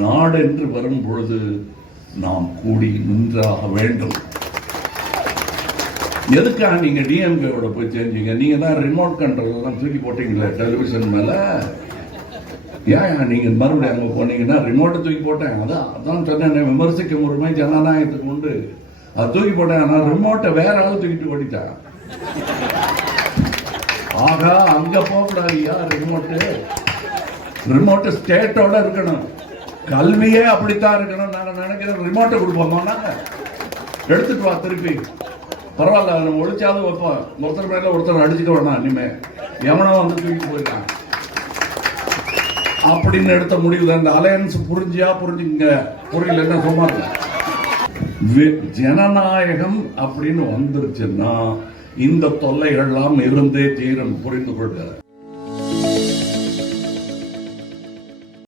நாடென்று வரும் பொழுது நாம் கூடி நின்றாக வேண்டும். எதுக்காக நீங்க டிஎம்கேவோட போய் செஞ்சீங்க? நீங்க தான் ரிமோட் கண்ட்ரோல் எல்லாம் தூக்கி போட்டீங்களே டெலிவிஷன் மேல. ஏன் நீங்க மறுபடியும் அங்க போனீங்கன்னா ரிமோட்டை தூக்கி போட்டேன். அதான் சொன்னேன், விமர்சிக்கும் உரிமை ஜனநாயகத்துக்கு உண்டு. அது தூக்கி போட்டேன். ஆனா ரிமோட்டை வேற ஆள் தூக்கிட்டு ஓடிட்டான். ஆகா, அங்க போகக்கூடாதுயா. ரிமோட் ஸ்டேட்டோட இருக்கணும். கல்வியே அப்படித்தான் இருக்கணும். நாங்க நினைக்கிறோம் ரிமோட்டை கொடுப்போம். நாங்க எடுத்துட்டு வா திருப்பி. பரவாயில்ல, நம்ம ஒழிச்சாலும் வைப்போம். ஒருத்தர் மேல ஒருத்தர் அடிச்சுக்க வேணாம். இனிமே எவனோ வந்து தூக்கி போயிருக்கான் அப்படின்னு எடுத்த முடிவு தான். இந்த அலையன்ஸ் புரிஞ்சுங்க, புரியல என்ன சும்மா. ஜனநாயகம் அப்படின்னு வந்துருச்சுன்னா இந்த தொல்லைகள்லாம் இருந்தே தீரும். புரிந்து கொள்க.